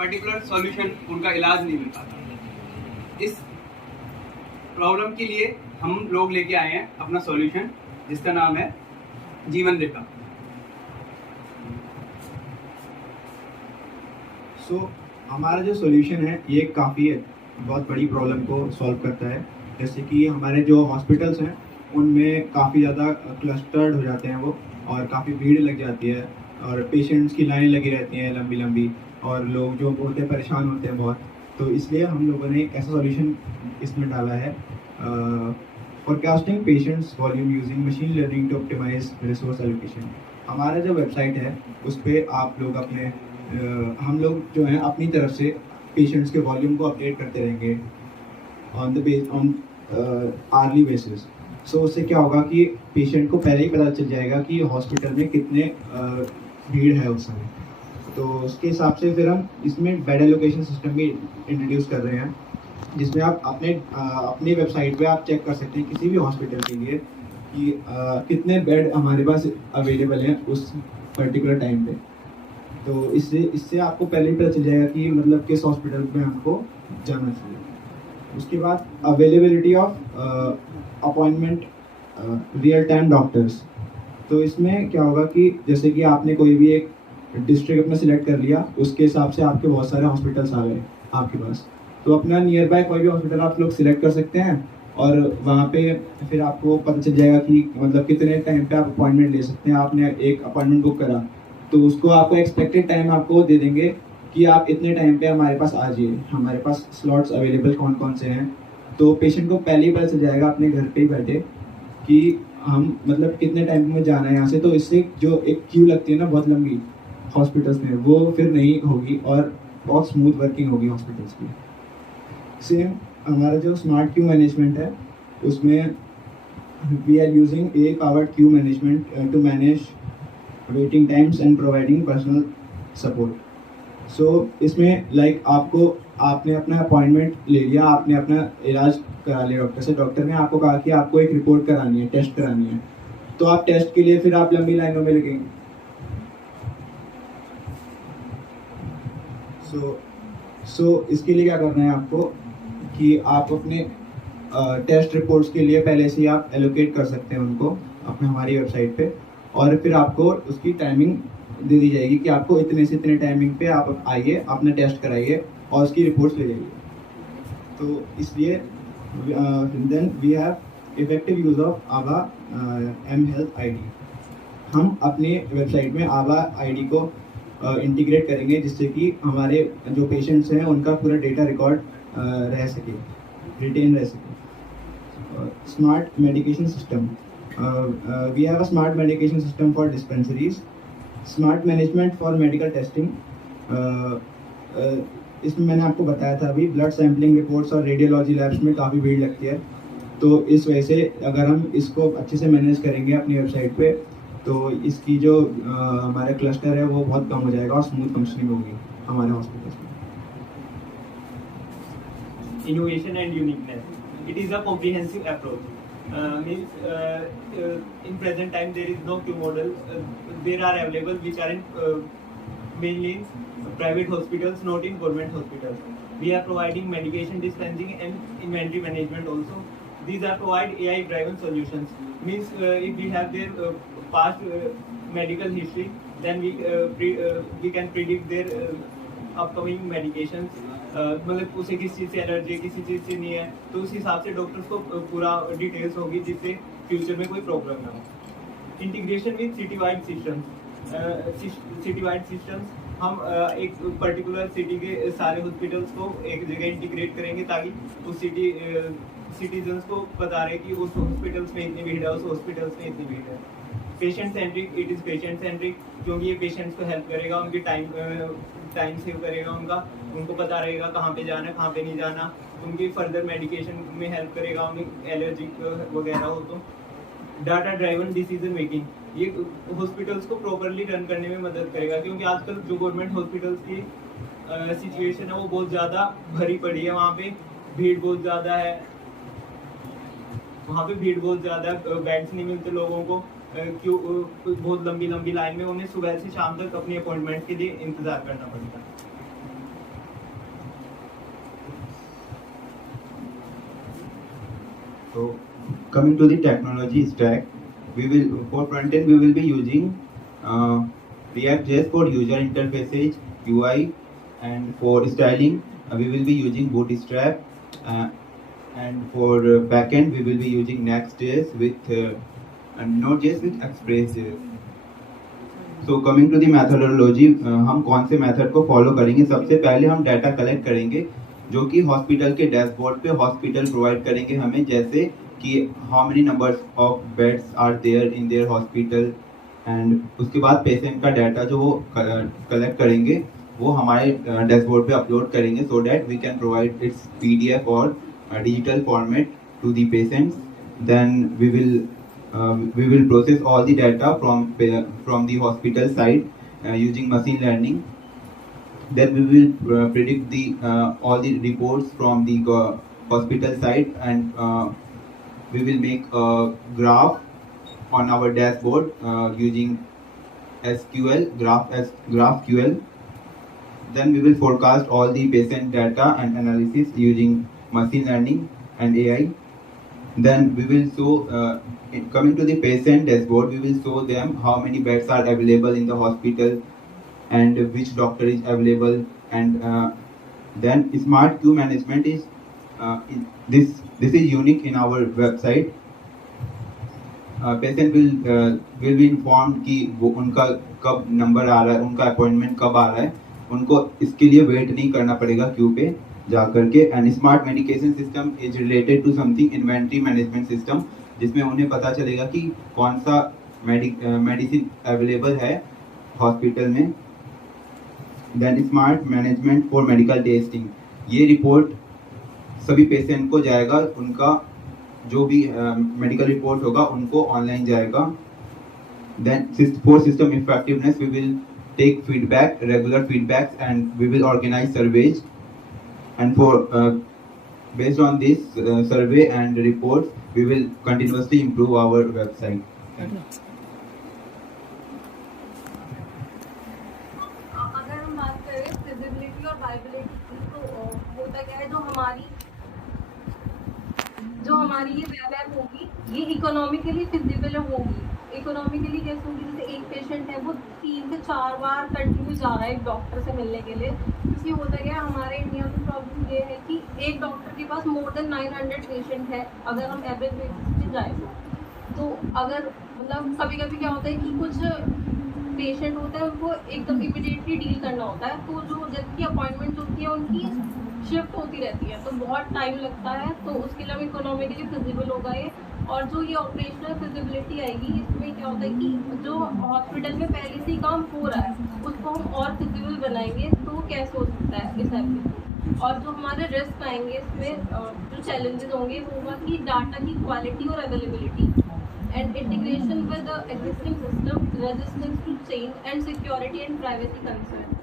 Particular solution, उनका इलाज नहीं मिल पाता। इस प्रॉब्लम के लिए हम लोग लेके आए हैं अपना सॉल्यूशन, जिसका नाम है जीवन रेखा। हमारा जो सॉल्यूशन है ये काफ़ी बहुत बड़ी प्रॉब्लम को सॉल्व करता है। जैसे कि हमारे जो हॉस्पिटल्स हैं उनमें काफ़ी ज़्यादा क्लस्टर्ड हो जाते हैं वो, और काफ़ी भीड़ लग जाती है, और पेशेंट्स की लाइन लगी रहती हैं लंबी लंबी, और लोग जो होते हैं परेशान होते हैं बहुत। तो इसलिए हम लोगों ने एक ऐसा सॉल्यूशन इसमें डाला है, forecasting patients volume using machine learning to optimize resource allocation. हमारा जो वेबसाइट है उस पर आप लोग अपने हम लोग जो हैं अपनी तरफ से पेशेंट्स के वॉल्यूम को अपडेट करते रहेंगे ऑन आर्ली बेसिस। सो उससे क्या होगा कि पेशेंट को पहले ही पता चल जाएगा कि हॉस्पिटल में कितने भीड़ है उस समय। तो उसके हिसाब से फिर हम इसमें बेड एलोकेशन सिस्टम भी इंट्रोड्यूस कर रहे हैं, जिसमें आप अपनी वेबसाइट पे आप चेक कर सकते हैं किसी भी हॉस्पिटल के लिए कि कितने बेड हमारे पास अवेलेबल हैं उस पर्टिकुलर टाइम पे। तो इससे आपको पहले ही पता चल जाएगा कि मतलब किस हॉस्पिटल में हमको जाना चाहिए। उसके बाद availability of appointment real time doctors. तो इसमें क्या होगा कि जैसे कि आपने कोई भी एक डिस्ट्रिक्ट अपना सिलेक्ट कर लिया, उसके हिसाब से आपके बहुत सारे हॉस्पिटल्स आ गए आपके पास, तो अपना नियर बाय कोई भी हॉस्पिटल आप लोग सिलेक्ट कर सकते हैं, और वहाँ पे फिर आपको पता चल जाएगा कि मतलब कितने टाइम पे आप अपॉइंटमेंट ले सकते हैं। आपने एक अपॉइंटमेंट बुक करा तो उसको आपको एक्सपेक्टेड टाइम आपको दे देंगे कि आप इतने टाइम पे हमारे पास आ जाइए, हमारे पास स्लॉट्स अवेलेबल कौन कौन से हैं। तो पेशेंट को पहले ही पता चल जाएगा अपने घर पे ही बैठे कि हम मतलब कितने टाइम में जाना है यहाँ से। तो इससे जो एक क्यू लगती है ना बहुत लंबी हॉस्पिटल्स में, वो फिर नहीं होगी और बहुत स्मूथ वर्किंग होगी हॉस्पिटल्स की। सेम हमारा जो स्मार्ट क्यू मैनेजमेंट है उसमें we are using a powered queue management to manage waiting times and providing personal support. So इसमें आपने अपना अपॉइंटमेंट ले लिया, आपने अपना इलाज करा लिया डॉक्टर से, डॉक्टर ने आपको कहा कि आपको एक रिपोर्ट करानी है, टेस्ट करानी है, तो आप टेस्ट के लिए फिर आप लंबी लाइनों में लगेंगे। सो इसके लिए क्या करना है आपको कि आप अपने टेस्ट रिपोर्ट्स के लिए पहले से ही आप एलोकेट कर सकते हैं उनको अपने हमारी वेबसाइट पे, और फिर आपको उसकी टाइमिंग दे दी जाएगी कि आपको इतने से इतने टाइमिंग पे आप आइए, अपना टेस्ट कराइए और उसकी रिपोर्ट्स ले जाइए। तो इसलिए then we have effective use of आभा एम हेल्थ आईडी। हम अपने वेबसाइट में आभा आईडी को इंटीग्रेट करेंगे, जिससे कि हमारे जो पेशेंट्स हैं उनका पूरा डेटा रिकॉर्ड रह सके, रिटेन रह सके। Smart medication system, we have a smart medication system for dispensaries, smart management for medical testing। इसमें मैंने आपको बताया था अभी ब्लड सैम्पलिंग रिपोर्ट्स और रेडियोलॉजी लैब्स में काफ़ी भीड़ लगती है, तो इस वजह से अगर हम इसको अच्छे से मैनेज करेंगे अपनी वेबसाइट पे तो इसकी जो हमारा क्लस्टर है वो बहुत कम हो जाएगा और स्मूथ फंक्शनिंग होगी हमारे हॉस्पिटल्स में। Innovation and uniqueness. It is a comprehensive approach. In present time there is no queue model. There are available which are in mainly in private hospitals, not in government hospitals. We are providing medication dispensing and inventory management also. These are provide AI driven solutions. Means if we have their past medical history, then we can predict their upcoming medications. मतलब उसे किस चीज़ से allergy किसी चीज़ से नहीं है, तो उस हिसाब से डॉक्टर्स को पूरा डिटेल्स होगी जिससे फ्यूचर में कोई प्रॉब्लम ना हो। Integration with city wide systems, हम एक पर्टिकुलर सिटी के सारे हॉस्पिटल्स को एक जगह इंटीग्रेट करेंगे ताकि उस सिटीजन्स को बता रहे कि उस हॉस्पिटल्स में इतनी भीड़ है, उस हॉस्पिटल्स में इतनी भीड़ है। Patient centric, it is patient centric, क्योंकि ये पेशेंट्स को हेल्प करेगा, उनकी टाइम सेव करेगा, उनको पता रहेगा कहाँ पे जाना है कहाँ पे नहीं जाना, उनकी फर्दर मेडिकेशन में हेल्प करेगा, उन्हें एलर्जिक वगैरह हो तो। डाटा ड्राइवन डिसीजन मेकिंग, ये हॉस्पिटल्स को प्रॉपरली रन करने में मदद करेगा, क्योंकि आजकल जो गवर्नमेंट हॉस्पिटल्स की सिचुएशन है वो बहुत ज़्यादा भरी पड़ी है, वहाँ पे भीड़ बहुत ज़्यादा है, बेड्स नहीं मिलते लोगों को, क्यों बहुत लंबी लाइन में उन्हें सुबह से शाम तक अपनी अपॉइंटमेंट के लिए इंतज़ार करना पड़ता है। So coming to the technology stack, we will for front end we will be using React.js for user interfaces, UI, and for styling we will be using Bootstrap, and for backend we will be using Next.js with Node.js with Express.js. So coming to the methodology, हम कौन से method को follow करेंगे? सबसे पहले हम data collect करेंगे जो कि हॉस्पिटल के डैशबोर्ड पे हॉस्पिटल प्रोवाइड करेंगे हमें, जैसे कि how many numbers of beds are there in their hospital, and उसके बाद पेशेंट का डाटा जो वो कलेक्ट करेंगे वो हमारे डैशबोर्ड पे अपलोड करेंगे, so that we can provide its PDF और digital format to the patients. Then we will process all the data from the hospital side using machine learning. Then we will predict the all the reports from the hospital side, and we will make a graph on our dashboard using SQL, GraphQL. Then we will forecast all the patient data and analysis using machine learning and AI. Then we will show, coming to the patient dashboard, we will show them how many beds are available in the hospital and which doctor is available. And then smart queue management is this is unique in our website. Patient will be informed कि वो उनका कब number आ रहा है, उनका appointment कब आ रहा है, उनको इसके लिए वेट नहीं करना पड़ेगा क्यू पे जा करके. And smart medication system is related to something inventory management system, जिसमें उन्हें पता चलेगा कि कौन सा मेडिसिन अवेलेबल है हॉस्पिटल में. Then smart management for medical testing, ये रिपोर्ट सभी पेशेंट को जाएगा, उनका जो भी मेडिकल रिपोर्ट होगा उनको ऑनलाइन जाएगा. Then for system effectiveness we will take feedback, regular feedbacks, and we will organize surveys. And for based on this survey and reports, we will continuously improve our website. अगर हम बात करें feasibility और viability की, तो होता क्या है, जो हमारी ये वेब ऐप होगी ये इकोनॉमिकली फिजिबल होगी. इकोनॉमिकली कैसे होगी? जैसे एक पेशेंट है वो 3 से 4 बार कंटिन्यू जा रहा है एक डॉक्टर से मिलने के लिए. इसलिए होता क्या है, हमारे इंडिया में प्रॉब्लम ये है कि एक डॉक्टर के पास मोर देन 900 पेशेंट है अगर हम एवरेज बेसिस पे जाए. तो अगर मतलब कभी कभी क्या होता है कि कुछ पेशेंट होते हैं उनको एकदम इमीडिएटली डील करना होता है, तो जो जिनकी अपॉइंटमेंट होती है उनकी शिफ्ट होती रहती है, तो बहुत टाइम लगता है. तो उसके लिए इकोनॉमिकली फिजिबल होगा ये. और जो ये ऑपरेशनल फिजिबिलिटी आएगी, इसमें क्या होता है कि जो हॉस्पिटल में पहले से ही काम हो रहा है उसको हम और फिजिबल बनाएंगे, तो कैसे हो सकता है इस ऐप में. और जो हमारे रिस्क आएंगे इसमें, जो चैलेंजेस होंगे वो होगा कि डाटा की क्वालिटी और availability, and integration with existing system, resistance to change, and security and privacy concern.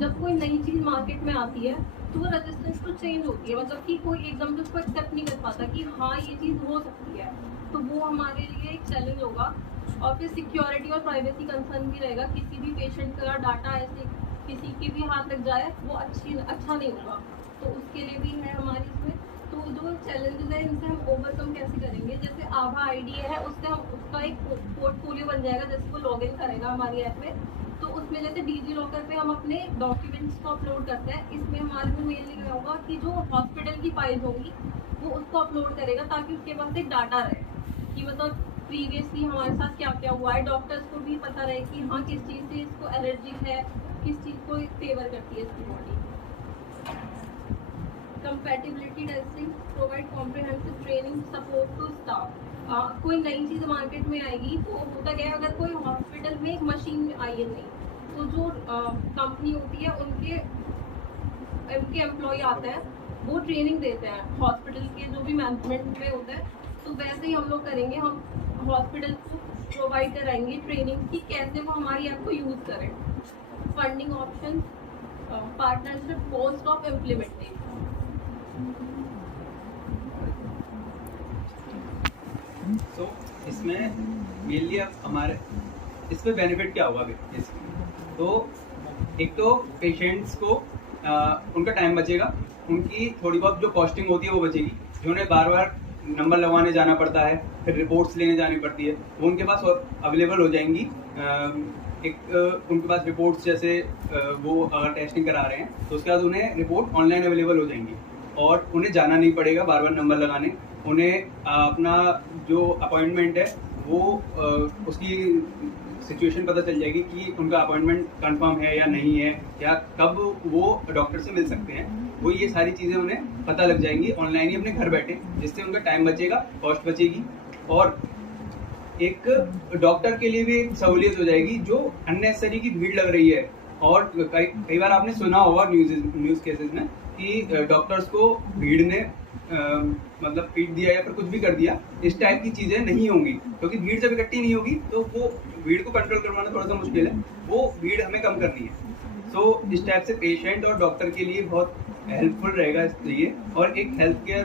जब कोई नई चीज़ मार्केट में आती है तो वो रेजिस्टेंस टू चेंज होती है, मतलब कि कोई एकदम से उसको एक्सेप्ट नहीं कर पाता कि हाँ ये चीज़ हो सकती है, तो वो हमारे लिए एक चैलेंज होगा. और फिर सिक्योरिटी और प्राइवेसी कंसर्न भी रहेगा. किसी भी पेशेंट का डाटा ऐसे किसी के भी हाथ लग जाए वो अच्छा नहीं होगा, तो उसके लिए भी है हमारी इसमें. तो जो चैलेंजेस है इनसे हम ओवरकम कैसे करेंगे? जैसे आभा आईडी है, उससे हम उसका एक पोर्टफोलियो बन जाएगा, जैसे वो लॉगिन करेगा हमारी ऐप में, तो उसमें जैसे डिजी लॉकर पे हम अपने डॉक्यूमेंट्स को अपलोड करते हैं, इसमें हमारे में मेनली क्या होगा कि जो हॉस्पिटल की फाइल होगी वो उसको अपलोड करेगा, ताकि उसके पास एक डाटा रहे कि मतलब प्रीवियसली हमारे साथ क्या क्या हुआ है. डॉक्टर्स को भी पता रहे कि हाँ किस चीज़ से इसको एलर्जी है, किस चीज़ को फेवर करती है इसकी body. Compatibility testing, provide comprehensive training support to staff. कोई नई चीज़ मार्केट में आएगी तो होता क्या है, अगर कोई हॉस्पिटल में एक मशीन आई है नहीं, तो जो कंपनी होती है उनके एम्प्लॉय आते हैं, वो ट्रेनिंग देते हैं हॉस्पिटल के जो भी मैनेजमेंट में होता है. तो वैसे ही हम लोग करेंगे, हम हॉस्पिटल को प्रोवाइड कराएंगे ट्रेनिंग कि कैसे वो हमारी ऐप को यूज़ करें. Funding option, partnership, cost of implementation. So इसमें मेनली अब हमारे इसमें बेनिफिट क्या होगा तो एक तो पेशेंट्स को उनका टाइम बचेगा, उनकी थोड़ी बहुत जो कॉस्टिंग होती है वो बचेगी, जो उन्हें बार बार नंबर लगवाने जाना पड़ता है, फिर रिपोर्ट्स लेने जानी पड़ती है, वो उनके पास अवेलेबल हो जाएंगी। उनके पास रिपोर्ट्स जैसे वो अगर टेस्टिंग करा रहे हैं तो उसके बाद उन्हें रिपोर्ट ऑनलाइन अवेलेबल हो जाएंगी और उन्हें जाना नहीं पड़ेगा बार बार नंबर लगाने। उन्हें अपना जो अपॉइंटमेंट है वो उसकी सिचुएशन पता चल जाएगी कि उनका अपॉइंटमेंट कंफर्म है या नहीं है, या कब वो डॉक्टर से मिल सकते हैं। वो ये सारी चीज़ें उन्हें पता लग जाएंगी ऑनलाइन ही अपने घर बैठे, जिससे उनका टाइम बचेगा, कॉस्ट बचेगी और एक डॉक्टर के लिए भी एक सहूलियत हो जाएगी जो अननेसेसरी की भीड़ लग रही है। और कई बार आपने सुना होगा न्यूज़ केसेस में कि डॉक्टर्स को भीड़ ने मतलब पीट दिया या फिर कुछ भी कर दिया। इस टाइप की चीज़ें नहीं होंगी, क्योंकि भीड़ जब इकट्ठी नहीं होगी तो वो भीड़ को कंट्रोल करवाना थोड़ा सा मुश्किल है, वो भीड़ हमें कम करनी है। सो इस टाइप से पेशेंट और डॉक्टर के लिए बहुत हेल्पफुल रहेगा इसलिए, और एक हेल्थ केयर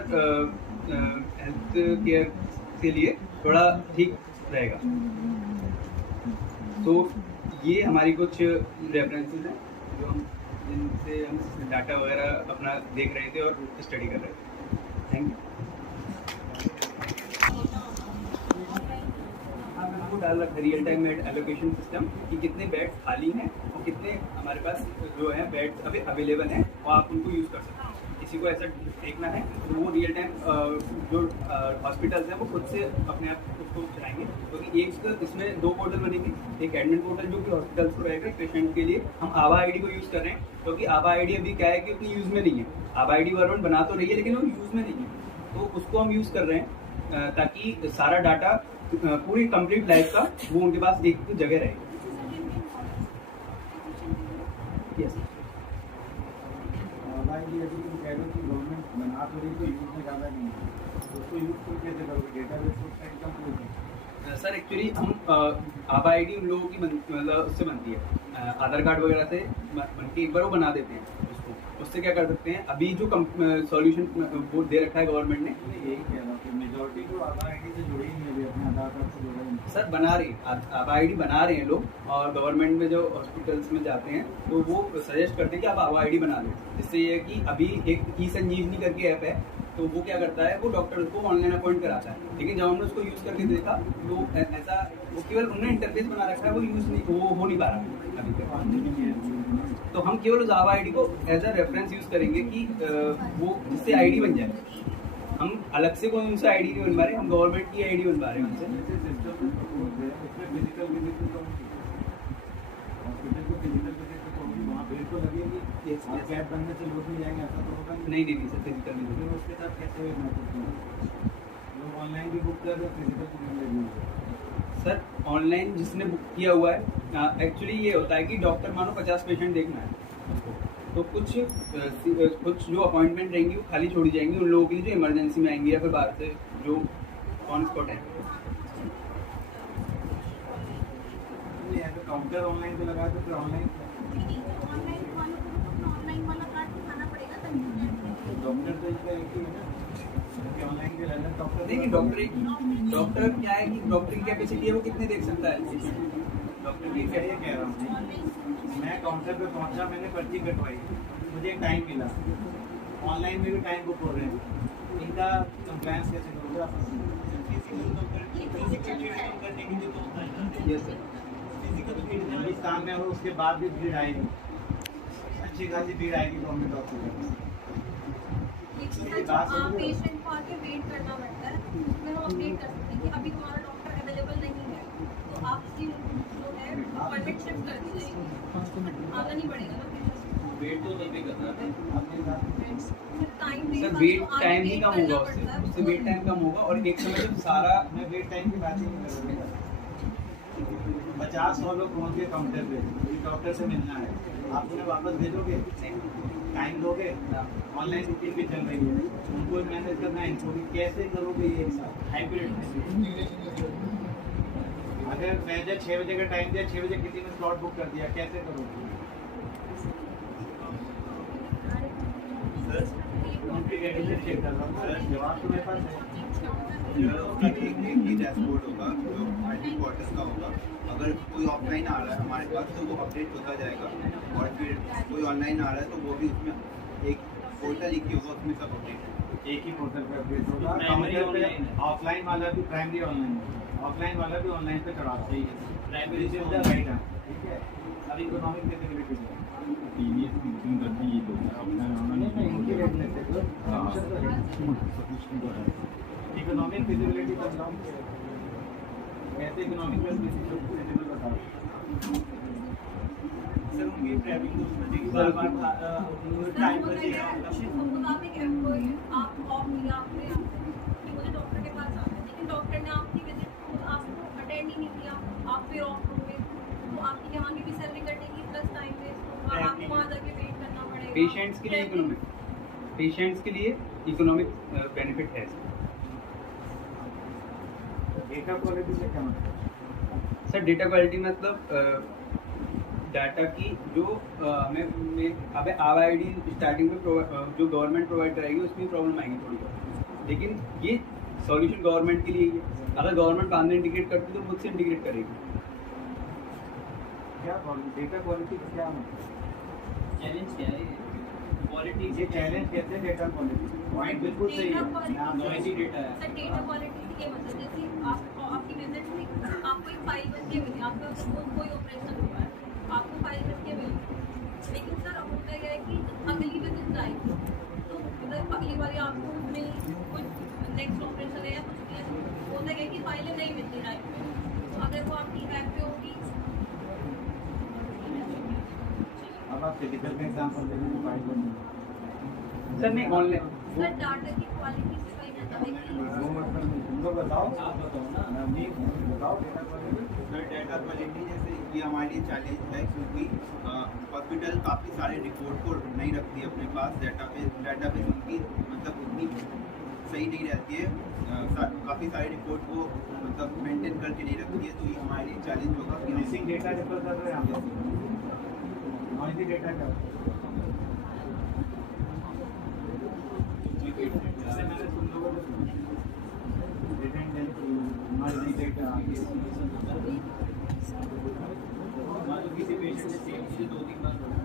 के लिए थोड़ा ठीक रहेगा। तो ये हमारी कुछ रेफरेंसेस हैं जो जिनसे हम डाटा वगैरह अपना देख रहे थे और स्टडी कर रहे थे। Thank you. आपको डाल रखा real time bed allocation system कि कितने बेड खाली हैं और कितने हमारे पास जो है बेड अभी अवेलेबल हैं और आप उनको यूज़ कर सकते हैं। किसी को ऐसा देखना है तो वो रियल टाइम जो हॉस्पिटल्स हैं वो खुद से अपने आप उसको चलाएंगे, क्योंकि एक इसमें 2 पोर्टल बनेंगे, एक एडमिन पोर्टल जो कि हॉस्पिटल्स को रहेगा पेशेंट के लिए। हम आभा आईडी को यूज़ कर रहे हैं क्योंकि आभा आईडी अभी क्या है कि उतनी यूज़ में नहीं है। आभा आईडी गवर्नमेंट बना तो रही है लेकिन वो यूज़ में नहीं है, तो उसको हम यूज़ कर रहे हैं ताकि सारा डाटा पूरी कंप्लीट लाइफ का वो उनके पास एक जगह रहेगी। यस गवर्नमेंट बना तो रही तो यूज में ज़्यादा नहीं है, उसको यूज तो कैसे करोगे? डेटाबेस उसका एकदम पूरा है। सर एक्चुअली हम आभा आईडी उन लोगों की मतलब उससे बनती है, आधार कार्ड वगैरह से बनती है, एक बार वो बना देते हैं उसको। उससे क्या कर सकते हैं, अभी जो सॉल्यूशन वो दे रखा है गवर्नमेंट ने, यही कह रहा हूँ कि मेजॉरिटी जो आभा आईडी से जुड़ी नहीं है अभी अपने आधार कार्ड से जुड़ा नहीं। सर बना रहे हैं, आभा आईडी बना रहे हैं लोग, और गवर्नमेंट में जो हॉस्पिटल्स में जाते हैं तो वो सजेस्ट करते हैं कि आप आभा आईडी बना लो। जिससे ये है कि अभी एक ई संजीवनी करके ऐप है, तो वो क्या करता है, वो डॉक्टर को ऑनलाइन अपॉइंट कराता है। लेकिन जब हमने उसको यूज़ करके देखा तो ऐसा वो केवल उन्होंने इंटरफेस बना रखा है, वो यूज़ नहीं वो हो नहीं पा रहा अभी तक। तो हम केवल उस आभा आईडी को एज अ रेफरेंस यूज़ करेंगे कि वो जिससे आईडी बन जाए। हम अलग से कोई उनसे आईडी नहीं बनवा रहे, हम गवर्नमेंट की आईडी बनवा रहे हैं उनसे। कैब बनने से लोग नहीं जाएंगे ऐसा तो होगा नहीं सर, फिजिकल नहीं। फिर उसके साथ कैसे लोग ऑनलाइन भी बुक कर रहे हैं, फिजिकल को नहीं लगे। सर ऑनलाइन जिसने बुक किया हुआ है, एक्चुअली ये होता है कि डॉक्टर मानो 50 पेशेंट देखना है उसको, तो कुछ जो अपॉइंटमेंट रहेंगी वो खाली छोड़ी जाएंगी उन लोगों के लिए जो इमरजेंसी में आएंगे या फिर बाहर से जो ऑन स्पॉट है। काउंटर ऑनलाइन पे लगा तो फिर ऑनलाइन डॉक्टर तो इसका एक ही है ना, ऑनलाइन के अलग डॉक्टर नहीं डॉक्टर क्या है कि डॉक्टर की कैपेसिटी है, वो कितने देख सकता है। डॉक्टर की क्या ये कह रहा हूँ मैं काउंटर पे पहुंचा, मैंने पर्ची कटवाई, मुझे टाइम मिला, ऑनलाइन में भी टाइम बुक हो रहे हैं, इनका कंप्लायंस कैसे करोगे आप? हिंदुस्तान में हो उसके बाद भी भीड़ आएगी, अच्छी खासी भीड़ आएगी गवर्नमेंट हॉस्पिटल। आप पेशेंट को आके वेट करना पड़ता है, उसमें हम अपडेट कर सकते हैं कि अभी तुम्हारा डॉक्टर अवेलेबल नहीं है, तो आपकी जो है अपॉइंटमेंट शिफ्ट कर दी जाएगी, आना नहीं पड़ेगा ना। वेट तो नहीं करना है सर, वेट टाइम ही कम होगा उससे वेट टाइम कम होगा। और एक समय जब सारा मैं वेट टाइम की बात ही नहीं कर रहा, 50-100 लोग पहुँच गए काउंटर पे, डॉक्टर से मिलना है, आप उन्हें वापस भेजोगे, टाइम दोगे, ऑनलाइन बुकिंग भी चल रही है, उनको मैनेज करना है, इनको भी कैसे करोगे ये साथ हाइब्रिड? अगर मैंने 6 बजे का टाइम दिया, 6 बजे किसी ने स्लॉट बुक कर दिया, कैसे करोगे? चेक कर रहा हूँ, जवाब तो मेरे पास है। एक ही डैशबोर्ड होगा जो हेडक्वार्टर्स का होगा। अगर कोई ऑफलाइन आ रहा है हमारे पास तो वो अपडेट होता जाएगा, और फिर कोई ऑनलाइन आ रहा है तो वो भी उसमें एक पोर्टल एक ही होगा, उसमें सब अपडेट है। एक ही पोर्टल पे अपडेट होगा। प्राइमरी कंप्यूटर पे ऑनलाइन है। ऑफलाइन वाला भी प्राइमरी ऑनलाइन है, ऑफलाइन वाला भी ऑनलाइन पे चढ़ा सकते हैं। प्राइमरी से राइट है, ठीक है। अब इकोनॉमिक फैसिलिटी है, टीवीएस की बुकिंग करती है लोग ऑफलाइन ऑनलाइन नहीं इनके रेट में से तो इकोनॉमिक फैसिलिटी बताओ कैसे इकोनॉमिक फैसिलिटी बताओ। सर उनकी ट्रैवलिंग दूसरे की बार-बार टाइम पर देना आप ऑफ लिया आपने कि मुझे डॉक्टर के पास जाना है, लेकिन डॉक्टर ने आपकी विजिट को आपको अटेंड ही नहीं किया, आप फिर ऑफ हो गए, तो आपकी यहाँ की भी सैलरी कटेगी प्लस टाइम वेस्ट होगा, आपको वहाँ जाके वेट करना पड़ेगा। पेशेंट्स के लिए इकोनॉमिक बेनिफिट है। डेटा क्वालिटी से क्या मतलब? सर डेटा क्वालिटी मतलब डाटा की जो हमें अब RID स्टार्टिंग में जो गवर्नमेंट प्रोवाइड कराएगी उसमें प्रॉब्लम आएगी थोड़ी बहुत, लेकिन ये सॉल्यूशन गवर्नमेंट के लिए ही है। अगर गवर्नमेंट बाद में इंटीग्रेट करती है तो खुद से इंटीग्रेट करेगी। क्या डेटा क्वालिटी का क्या मतलब? चैलेंज क्या है क्वालिटी ये चैलेंज कहते हैं डेटा क्वालिटी। पॉइंट बिल्कुल सही है। नॉइजी डेटा है। सर डेटा क्वालिटी ये मतलब जैसे आपकी विजिट में आपको एक फाइल बन के मिली, आपका कोई ऑपरेशन हुआ है, आपको फाइल बन के मिली, लेकिन सर अब होता क्या है कि अगली विजिट जाएगी तो मतलब अगली बारी आपको उसमें कुछ नेक्स्ट ऑपरेशन है या कुछ भी होता है कि फाइलें नहीं मिलती टाइम पे, तो अगर वो आपकी ऐप पे होगी। अब आप फिजिकल में एग्जांपल देने को फाइल बन सर नहीं ऑनलाइन सर डाटा की क्वालिटी से वही रहता है कि वो मतलब तुमको बताओ आप बताओ ना। नहीं बताओ data quality. Sir data quality जैसे ये हमारे लिए चैलेंज है, क्योंकि हॉस्पिटल काफ़ी सारे रिपोर्ट को नहीं रखती है अपने पास। डेटाबेस उनकी मतलब उतनी सही नहीं रहती है, काफ़ी सारे रिपोर्ट को मतलब मेंटेन करके नहीं रखती है, तो ये हमारे लिए चैलेंज होगा कि मिसिंग डेटा रेफर कर रहे हैं हम लोग। नॉइजी डेटा क्या होता है? जैसे मैंने तुम लोगों को रिटेंडेंसी नॉइजी डेटा मान लो किसी पेशेंट ने सेम चीज़ 2-3 बार बोला,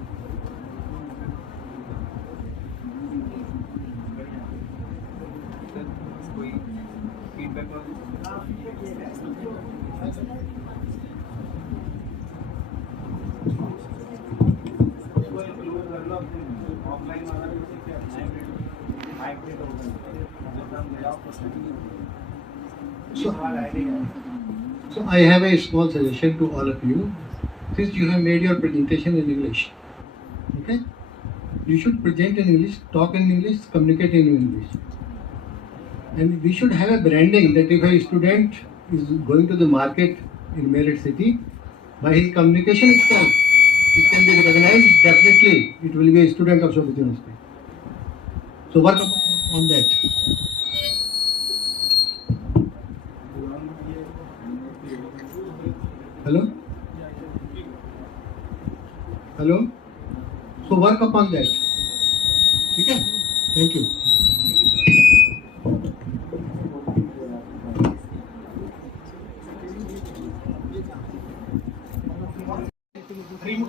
सर कोई फीडबैक ऑफलाइन वाला भी उसी से हाइब्रिड होगा। So I have a small suggestion to all of you. Since you have made your presentation in English, okay? You should present in English, talk in English, communicate in English. And we should have a branding that if a student is going to the market in Meerut city, by his communication itself, it can be recognized. Definitely, it will be a student of Shobhit University. So work on that. Hello? Hello? So work upon that. Okay? Thank you.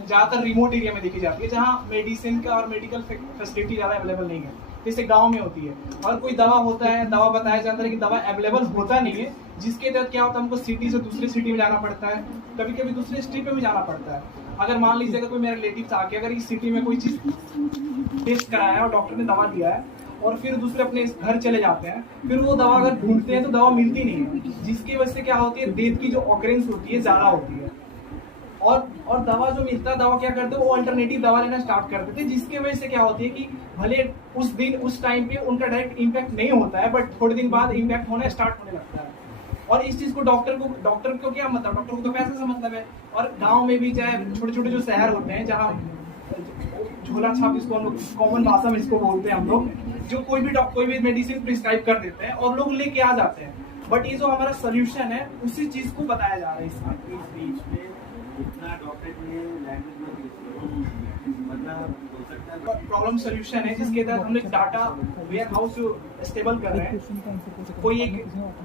ज़्यादातर remote area में देखी जाती है जहाँ medicine का और medical facility ज़्यादा available नहीं है, जैसे गांव में होती है। और कोई दवा होता है, दवा बताया जाता है कि दवा अवेलेबल होता नहीं है, जिसके तहत क्या होता है हमको सिटी से दूसरे सिटी में जाना पड़ता है, कभी कभी दूसरे स्टेट में भी जाना पड़ता है। अगर मान लीजिए अगर कोई मेरा रिलेटिव आके अगर इस सिटी में कोई चीज़ टेस्ट कराया है और डॉक्टर ने दवा दिया है और फिर दूसरे अपने घर चले जाते हैं, फिर वो दवा अगर ढूंढते हैं तो दवा मिलती नहीं है, जिसकी वजह से क्या होती है डेथ की जो ऑकरेंस होती है ज़्यादा होती है। और दवा जो मिलता है, दवा क्या करते हैं वो अल्टरनेटिव दवा लेना स्टार्ट कर देते हैं, जिसकी वजह से क्या होती है कि भले उस दिन उस टाइम पे उनका डायरेक्ट इम्पैक्ट नहीं होता है, बट थोड़े दिन बाद इम्पैक्ट होना स्टार्ट होने लगता है। और इस चीज़ को डॉक्टर को क्या मतलब, डॉक्टर को तो पैसे से मतलब है। और गाँव में भी चाहे छोटे छोटे जो शहर होते हैं जहाँ झोला छाप इसको हम लोग कॉमन भाषा में इसको बोलते हैं हम लोग, जो कोई भी मेडिसिन प्रिस्क्राइब कर देते हैं और लोग लेके आ जाते हैं, बट ये जो हमारा सोल्यूशन है उसी चीज़ को बताया जा रहा है इसमें। इतना डॉक्टर ने लैंग्वेज में मतलब हो सकता है प्रॉब्लम सोल्यूशन है जिसके तहत हम लोग डाटा वेयर हाउस जो स्टेबल कर रहे हैं। कोई एक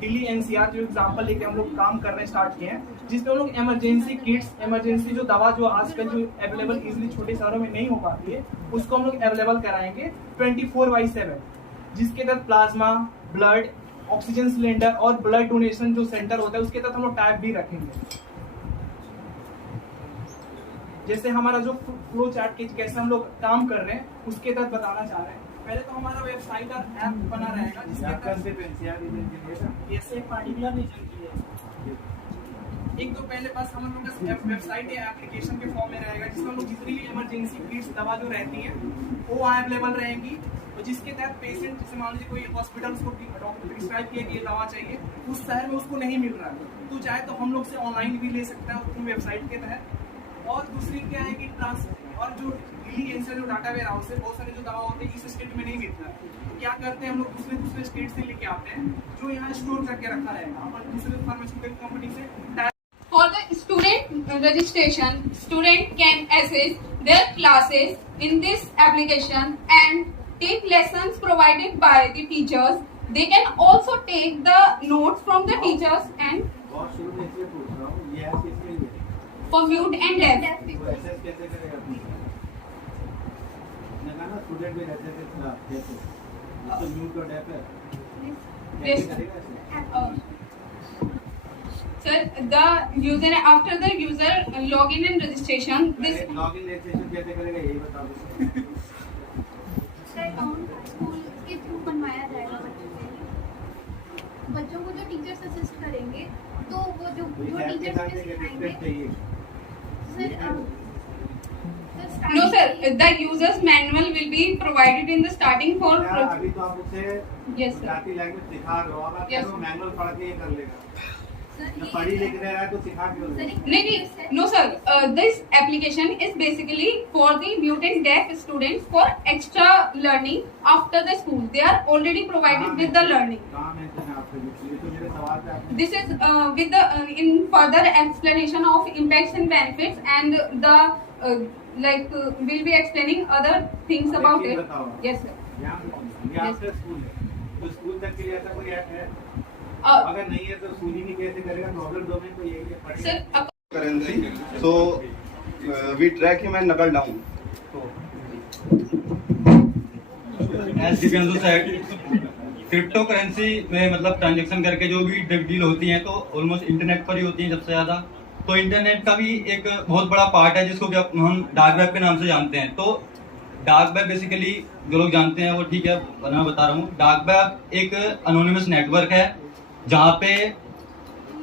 दिल्ली एनसीआर जो एग्जांपल लेके हम लोग काम करने स्टार्ट किए हैं, जिसमें हम लोग इमरजेंसी किट्स, इमरजेंसी जो दवा जो आजकल जो अवेलेबल इजीली छोटे शहरों में नहीं हो पाती है, उसको हम लोग अवेलेबल कराएंगे 24/7, जिसके तहत प्लाज्मा, ब्लड, ऑक्सीजन सिलेंडर और ब्लड डोनेशन जो सेंटर होता है उसके तहत हम लोग टैब भी रखेंगे। जैसे हमारा जो फ्लो चार्ट के कैसे हम लोग काम कर रहे हैं उसके तहत बताना चाह रहे हैं। पहले तो हमारा वेबसाइट और ऐप बना रहेगा जिसके तहत ऐसे पार्टिकुलर रीजन के लिए एक तो पहले पास हम लोग का वेबसाइट या एप्लीकेशन के फॉर्म में रहेगा, जिसमें हम लोग जितनी भी इमरजेंसी किट्स दवा जो रहती है वो वहाँ अवेलेबल रहेंगी, और जिसके तहत पेशेंट, जैसे मान लीजिए कोई हॉस्पिटल उसको डॉक्टर प्रिस्क्राइब किया कि ये दवा चाहिए, उस शहर में उसको नहीं मिल रहा है, तो चाहे तो हम लोग से ऑनलाइन भी ले सकता है अपनी वेबसाइट के तहत। और दूसरी क्या है कि और जो दिल्ली एनसीआर जो डाटा वेयर हाउस है, बहुत सारे जो दवा होते हैं इस स्टेट में नहीं मिलता है, तो क्या करते हैं हम लोग दूसरे स्टेट से लेके आते हैं जो यहाँ स्टोर करके रखा रहेगा अपन दूसरे फार्मास्यूटिकल कंपनी से। For the student registration, student can access their classes in this application and take lessons provided by the teachers. They can also take the notes from the teachers and for mute and deaf. Yes. Sir, the user after the user login and registration, this login registration कैसे करेगा यही बता दो। Sir account school के through बनवाया जाएगा बच्चों को जो टीचर्स असिस्ट करेंगे, तो वो जो टीचर्स में सिखाएंगे sir no sir, the user's manual will be provided in the starting for अभी तो आप उसे yes sir जाती लैंग्वेज सिखा रहे हो, अब आप yes मैनुअल पढ़ के ये कर लेगा, पढ़ी लिख रहा है तो सिखा क्यों नहीं no sir, this application is basically for the mute and deaf students for extra learning after the school. They are already provided with the learning. This is with the in further explanation of impacts and benefits, and the we'll be explaining other things about it. Yes sir. यहाँ से school है, तो school तक के लिए ऐसा कोई app है? अगर नहीं है तो स्कूल ही नहीं कैसे करेगा? प्रॉब्लम डोमेन तो यही है। Sir, currency, so we track him and knuckle down. As Divyansu said, crypto currency में मतलब ट्रांजेक्शन करके जो भी डील होती हैं तो ऑलमोस्ट इंटरनेट पर ही होती हैं सबसे ज़्यादा। तो इंटरनेट का भी एक बहुत बड़ा पार्ट है जिसको कि हम डार्क वेब के नाम से जानते हैं। तो डार्क वेब बेसिकली जो लोग जानते हैं वो ठीक है, मैं बता रहा हूँ। डार्क वेब एक अनोनिमस नेटवर्क है जहाँ पे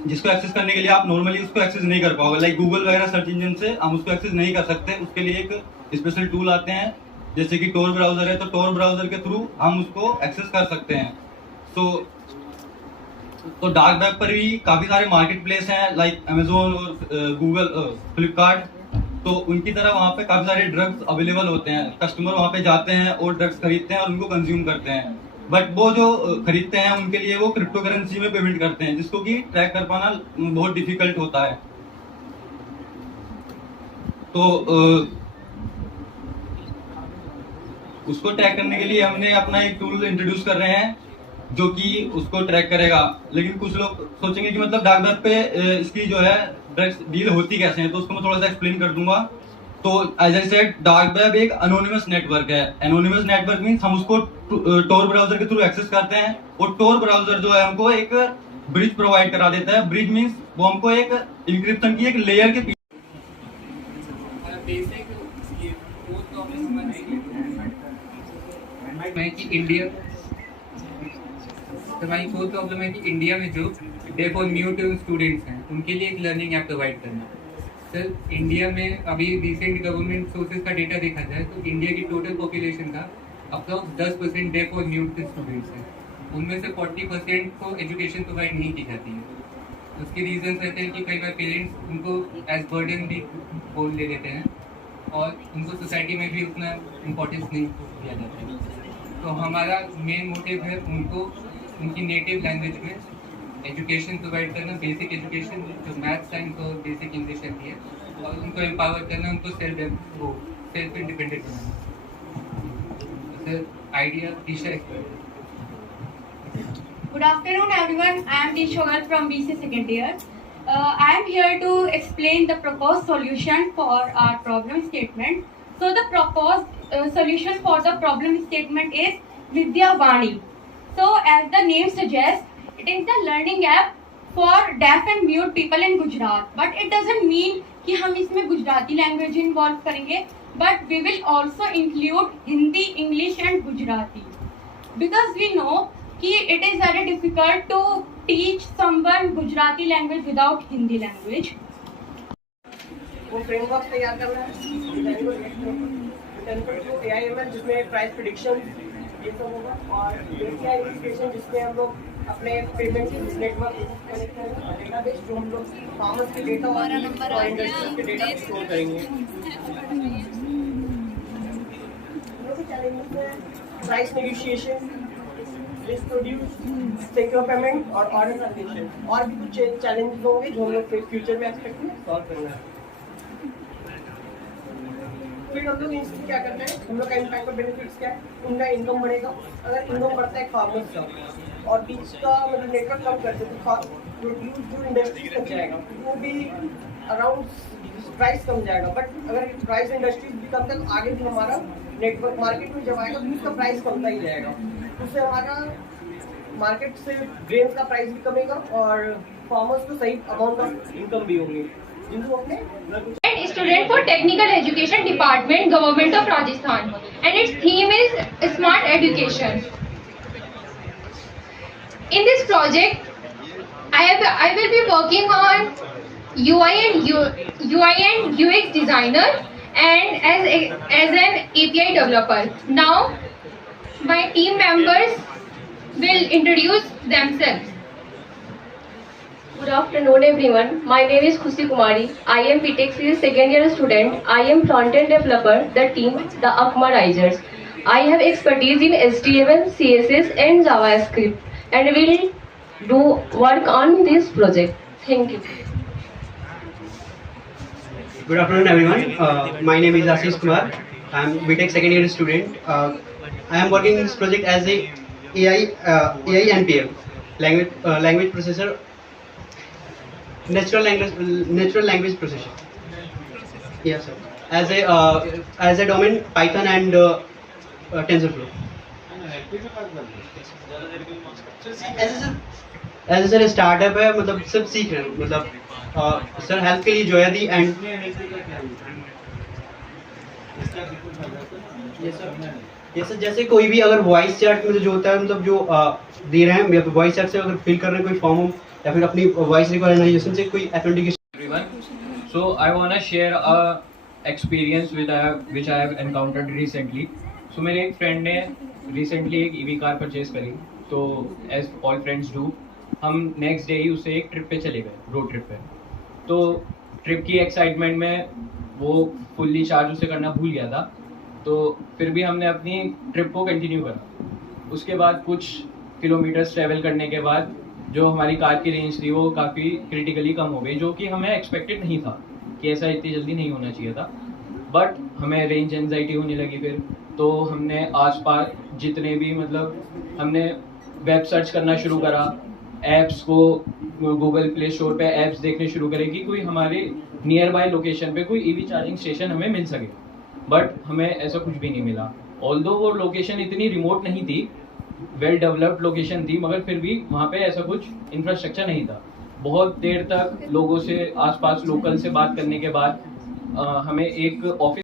जिसको एक्सेस करने के लिए आप नॉर्मली उसको एक्सेस नहीं कर पाओगे, लाइक गूगल वगैरह सर्च इंजन से हम उसको एक्सेस नहीं कर सकते। उसके लिए एक स्पेशल टूल आते हैं जैसे कि टोर ब्राउजर है, तो टोर ब्राउजर के थ्रू हम उसको एक्सेस कर सकते हैं। तो डार्क वेब पर भी काफ़ी सारे मार्केट प्लेस हैं लाइक अमेजोन और गूगल, फ्लिपकार्ट, तो उनकी तरह वहाँ पे काफ़ी सारे ड्रग्स अवेलेबल होते हैं। कस्टमर वहाँ पे जाते हैं और ड्रग्स खरीदते हैं और उनको कंज्यूम करते हैं, बट वो जो खरीदते हैं उनके लिए वो क्रिप्टो करेंसी में पेमेंट करते हैं, जिसको कि ट्रैक कर पाना बहुत डिफिकल्ट होता है। तो उसको ट्रैक करने के लिए हमने अपना एक टूल इंट्रोड्यूस कर रहे हैं जो कि उसको ट्रैक करेगा। लेकिन कुछ लोग सोचेंगे कि मतलब डार्क वेब पे इसकी जो है ड्रग्स डील होती कैसे है, तो उसको मैं थोड़ा सा एक्सप्लेन कर दूंगा। तो as I said, dark web एक अनोनिमस नेटवर्क है। एनोनिमस नेटवर्क मीन्स हम उसको टोर ब्राउजर के थ्रू एक्सेस करते हैं और टोर ब्राउजर जो है हमको एक ब्रिज प्रोवाइड करा देता है। ब्रिज मीन्स वो हमको एक इंक्रिप्शन की एक लेयर के हमारी फोर्थ प्रॉब्लम है कि इंडिया में जो डेफ और म्यूट स्टूडेंट्स हैं उनके लिए एक लर्निंग ऐप प्रोवाइड करना। सर इंडिया में अभी रिसेंट गवर्नमेंट सोर्सेज का डेटा देखा जाए तो इंडिया की टोटल पॉपुलेशन का अप्रॉक्स 10% डेफ और म्यूट स्टूडेंट्स हैं। उनमें से 40% को एजुकेशन प्रोवाइड नहीं की जाती है। उसके रीजन रहते हैं कि कई बार पेरेंट्स उनको एज बर्डन भी बोल ले देते हैं और उनको सोसाइटी में भी उतना इम्पोर्टेंस नहीं दिया जाता है। तो हमारा मेन मोटिव है उनको उनकी नेटिव लैंग्वेज में एजुकेशन प्रोवाइड करना, बेसिक एजुकेशन जो मैथ्स साइंस और बेसिक इंग्लिश रहती है, और उनको एम्पावर करना, उनको सेल्फ इंडिपेंडेंट बनाना। Sir idea teacher Good afternoon, everyone. I am Disha Girl from BC second year. I am here to explain the proposed solution for our problem statement. So the proposed solution for the problem statement is Vidya Vani. So as the name suggests, it is the learning app for deaf and mute people in Gujarat. But it doesn't mean कि हम इसमें Gujarati language involve करेंगे, but we will also include Hindi, English and Gujarati because we know कि it is very difficult to teach someone Gujarati language without Hindi language. वो framework तैयार करना है AIML जिसमें प्राइस प्रेडिक्शन ये सब होगा और API इंटीग्रेशन जिसमें हम लोग अपने पेमेंट नेटवर्क कनेक्ट करेंगे, डेटाबेस जो हम लोग फार्मर्स के डेटा और इंडस्ट्रीज के डेटा स्टोर करेंगे। चैलेंजेस में price negotiation, risk produce, secure payment और ऑर्डर सर्विसेज और भी कुछ चैलेंजेस होंगे जो हम लोग फ्यूचर में एक्सपेक्ट में सॉल्व करना है। फिर हम लोग इसमें क्या करते हैं, हम लोग का इम्पैक्ट और बेनिफिट्स क्या है, उनका इनकम बढ़ेगा। अगर इनकम बढ़ता है फार्मर्स का और बीच का मतलब नेटवर्क कम करते तो जो इंडस्ट्री कम जाएगा वो भी अराउंड प्राइस कम जाएगा। बट अगर प्राइस इंडस्ट्रीज भी कम तक आगे भी हमारा नेटवर्क मार्केट में जब आएगा तो उसका प्राइस कमता ही जाएगा। उससे हमारा मार्केट से ग्रेन्स का प्राइस भी कमेगा और फार्मर्स को सही अमाउंट ऑफ इनकम भी होंगी जिनको अपने Student for Technical Education Department, Government of Rajasthan, and its theme is Smart Education. In this project, I will be working on UI and UX designer and as an API developer. Now, my team members will introduce themselves. Good afternoon everyone. My name is Khushi Kumari. I am BTech Series second year student. I am front-end developer, the team, the Akmarizers. I have expertise in HTML, CSS and JavaScript and will do work on this project. Thank you. Good afternoon everyone. My name is Ashish Kumar. I am BTech second year student. I am working in this project as a AI NPM, language processor. Natural language processing. Yes, sir. As a domain Python and TensorFlow. As a startup है, मतलब सब सीख रहे हैं, मतलब sir help के लिए जो है दी एंड ये सर जैसे कोई भी अगर वॉइस चैट में जो होता है मतलब जो दे रहे हैं वॉइस चैट से अगर फिल कर रहे हैं कोई फॉर्म या फिर अपनी वॉइस रिकॉग्निशन से कोई authentication. Everyone, so I wanna share a experience which I have encountered recently. So मेरे एक फ्रेंड ने recently एक EV कार परचेज करी, तो as all friends do, हम नेक्स्ट डे ही उससे एक ट्रिप पे चले गए, रोड ट्रिप पे। तो ट्रिप की एक्साइटमेंट में वो फुल्ली चार्ज उसे करना भूल गया था, तो फिर भी हमने अपनी ट्रिप को कंटिन्यू करा। उसके बाद कुछ किलोमीटर्स ट्रैवल करने के बाद जो हमारी कार की रेंज थी वो काफ़ी क्रिटिकली कम हो गई, जो कि हमें एक्सपेक्टेड नहीं था कि ऐसा इतनी जल्दी नहीं होना चाहिए था। बट हमें रेंज एंजाइटी होने लगी फिर, तो हमने आसपास जितने भी मतलब हमने वेब सर्च करना शुरू करा, ऐप्स को गूगल प्ले स्टोर पे ऐप्स देखने शुरू करे कि कोई हमारे नियर बाय लोकेशन पे कोई ईवी चार्जिंग स्टेशन हमें मिल सके। बट हमें ऐसा कुछ भी नहीं मिला। ऑल्दो वो लोकेशन इतनी रिमोट नहीं थी, वेल डेवलप्ड लोकेशन थी, मगर फिर भी वहाँ पे ऐसा कुछ इंफ्रास्ट्रक्चर नहीं था। बहुत देर तक लोगों से आसपास लोकल से बात करने के बाद हमें एक ऑफिस